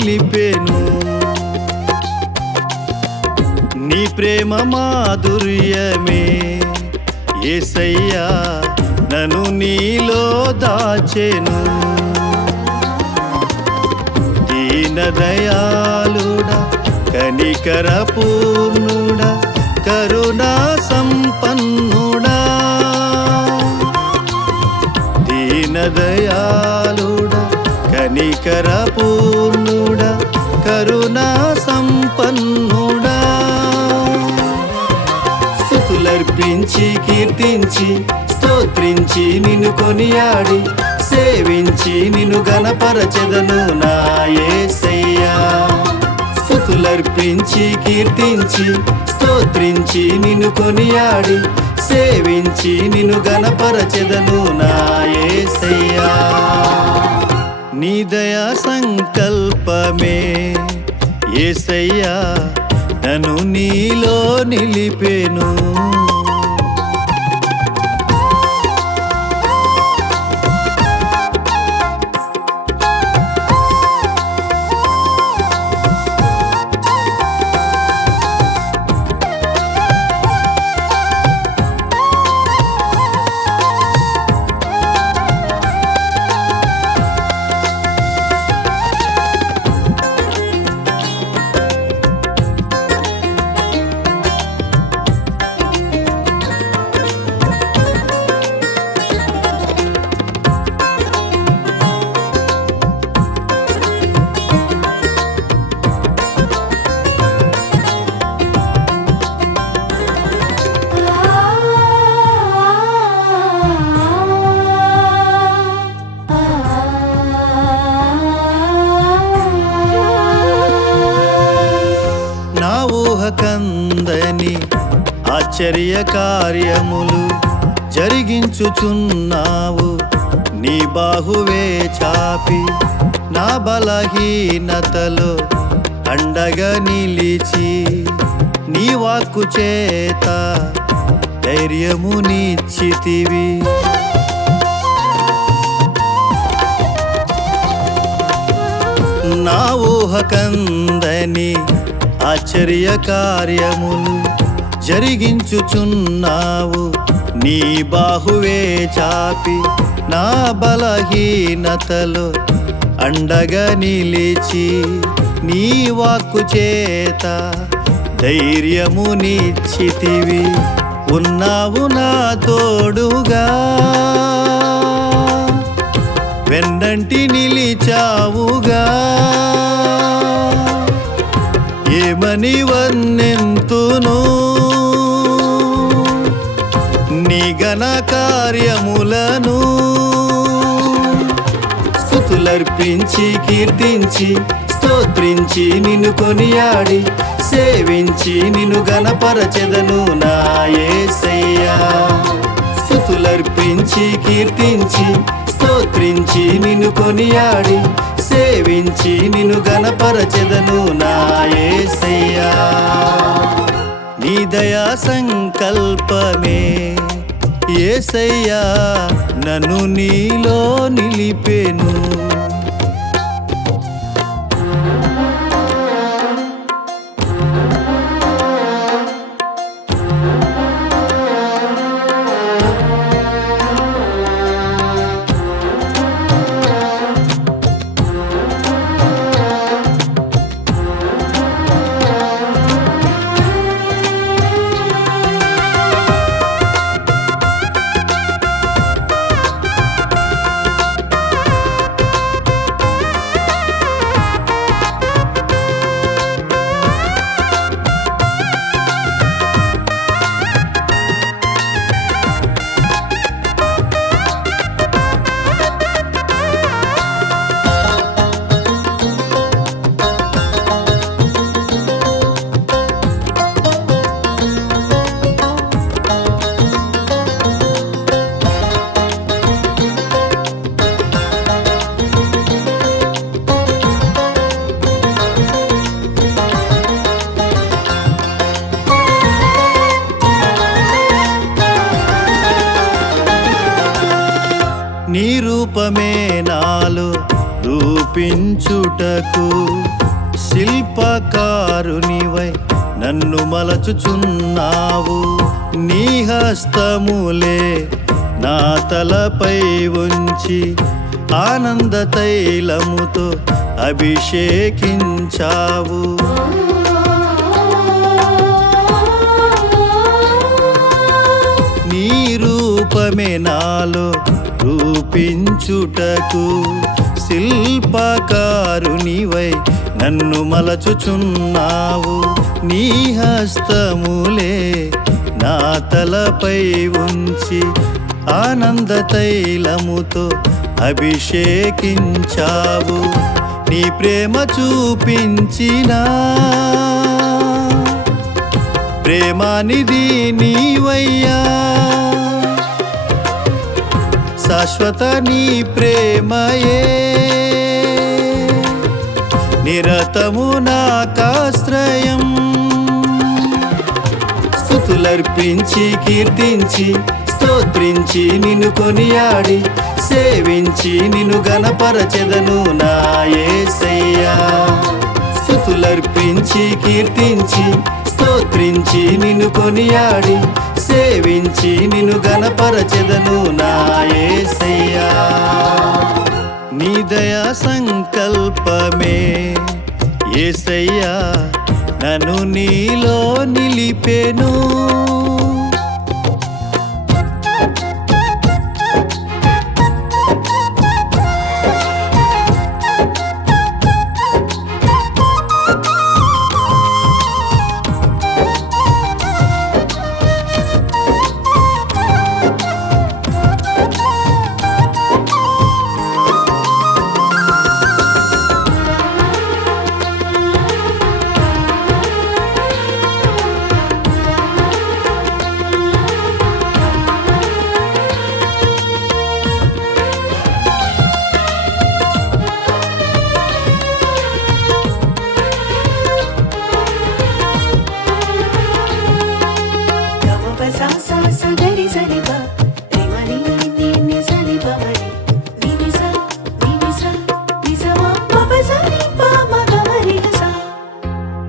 నిలిపెను. నీ ప్రేమ మాధుర్యమే యేసయ్యా నన్ను నీలో దాచెను. దీనదయాళుడా కనికర పూర్ణుడా కరుణా సంపన్నుడా. దీనదయాళుడా కనికర పూర్ణుడా కరుణా సంపన్నుడా. స్తుతులర్పించి కీర్తించి స్తోత్రించి నిన్ను కొనియాడి సేవించి నిన్ను గణపరచెదను నా యేసయ్యా. స్తుతులర్పించి కీర్తించి స్తోత్రించి నిన్ను కొనియాడి సేవించి నిన్ను గణపరచెదను నా యేసయ్యా. నీ దయా సంకల్పమే యేసయ్యా నన్ను నీలో నిలిపెను. కందని ఆశ్చర్య కార్యములు జరిగించుచున్నావు. నీ బాహువే చాపి నా బలహీనతలో అండగా నిలిచి నీ వాక్కు చేత ధైర్యమునిచ్చితివి. నా ఊహ కందని ఆశ్చర్య కార్యములు జరిగించుచున్నావు. నీ బాహువే చాపి నా బలహీనతలో అండగా నిలిచి నీ వాక్కు చేత ధైర్యమునిచ్చితివి. ఉన్నావు నా తోడుగా వెన్నంటి నిలిచావుగా. ఏమని వర్ణింతును నీ ఘన కార్యములను. స్తుతులర్పించి కీర్తించి స్తోత్రించి నిన్ను కొనియాడి సేవించి నిన్ను గణపరచెదను నా యేసయ్యా. స్తుతులర్పించి కీర్తించి స్తోత్రించి నిన్ను కొనియాడి సేవించి నిన్ను గణపరచెదను నా యేసయ్యా. నీ దయా సంకల్పమే యేసయ్యా నన్ను నీలో నిలిపెను. నీ రూపమే నాలో రూపించుటకు నన్ను మలచుచున్నావు. నీ హస్తములే నా తలపై ఉంచి ఆనంద తైలముతో అభిషేకించావు. నీ రూపమే నాలో రూపించుటకు శిల్పకారునివై నన్ను మలచుచున్నావు. నీ హస్తములే నా తలపై ఉంచి ఆనంద తైలముతో అభిషేకించావు. నీ ప్రేమ చూపించిన ప్రేమానిధి నీవయ్యా. శాశ్వత నీ ప్రేమయే నిరతము నాకాశ్రయం. స్తుతులర్పించి కీర్తించి స్తోత్రించి నిన్ను కొనియాడి సేవించి నిన్ను గణపరచెదను నా యేసయ్యా. స్తుతులర్పించి కీర్తించి స్తోత్రించి నిన్ను కొనియాడి సేవించి నిన్ను గణపరచెదను నా యేసయ్యా. నీ దయా సంకల్పమే యేసయ్యా నన్ను నీలో నిలిపెను.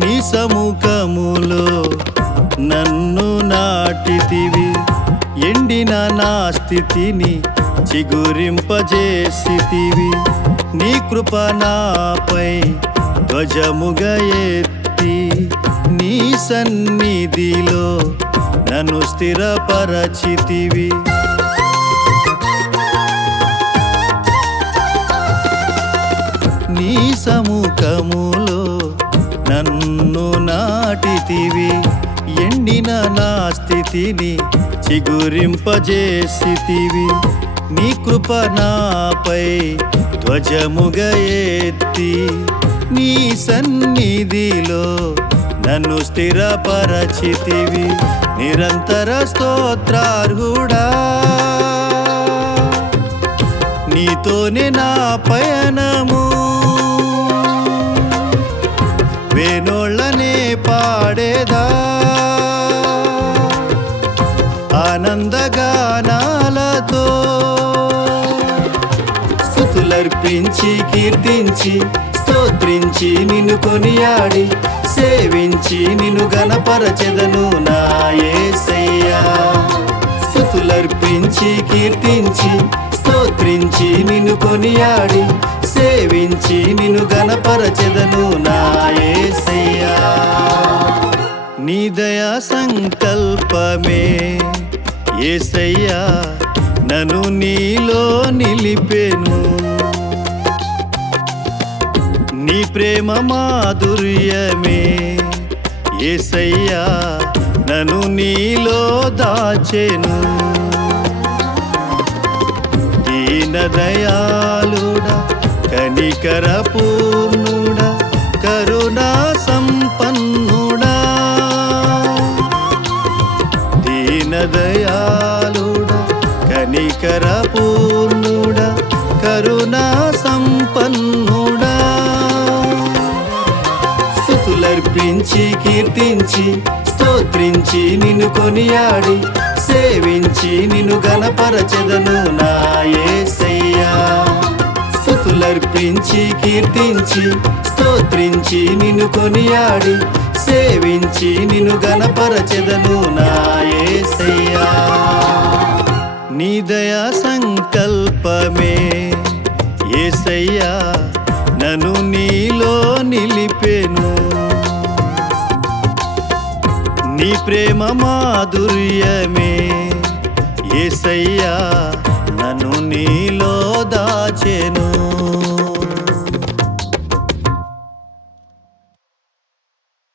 నీ సముఖములో నన్ను నాటితివి. ఎండిన నా స్థితిని చిగురింపజేసితివి. నీ కృప నాపై ధ్వజముగా ఎత్తి నీ సన్నిధిలో నన్ను స్థిరపరచితివి. నీ సముఖములో నన్ను నాటితివి. ఎండిన నా స్థితిని చిగురింపజేసితివి. నీ కృప నాపై ధ్వజముగా ఎత్తి నీ సన్నిధిలో నన్ను స్థిరపరచితివి. నిరంతర స్తోత్రార్హుడా నీతోనే నా పయనము. వేణోళ్ళనే పాడేదా ఆనందగానాలతో. స్తుతులర్పించి కీర్తించి స్తోత్రించి నిన్ను కొనియాడి సేవించి నిన్ను గణపరచెదను నా యేసయ్యా. స్తుతులర్పించి కీర్తించి స్తోత్రించి నిన్ను కొనియాడి సేవించి నిన్ను గణపరచెదను నా యేసయ్యా. నీ దయా సంకల్పమే యేసయ్యా నన్ను నీలో నిలిపెను. నీ ప్రేమ మాధుర్యమే యేసయ్యా నన్ను నీలో దాచెను. దీనదయాళుడా కనికర పూర్ణుడా కరుణా సంపన్నుడా. దీనదయాళుడా కనికర పూర్ణుడా కరుణా సంపన్నుడా. స్తుతులర్పించి కీర్తించి స్తోత్రించి నిన్ను కొనియాడి సేవించి నిన్ను గణపరచెదను నా యేసయ్యా. స్తుతులర్పించి కీర్తించి స్తోత్రించి నిన్ను కొనియాడి సేవించి నిన్ను గణపరచెదను నా యేసయ్యా. నీ దయా సంకల్పమే యేసయ్యా నన్ను నీలో నిలిపెను. నీ ప్రేమ మాధుర్యమే యేసయ్యా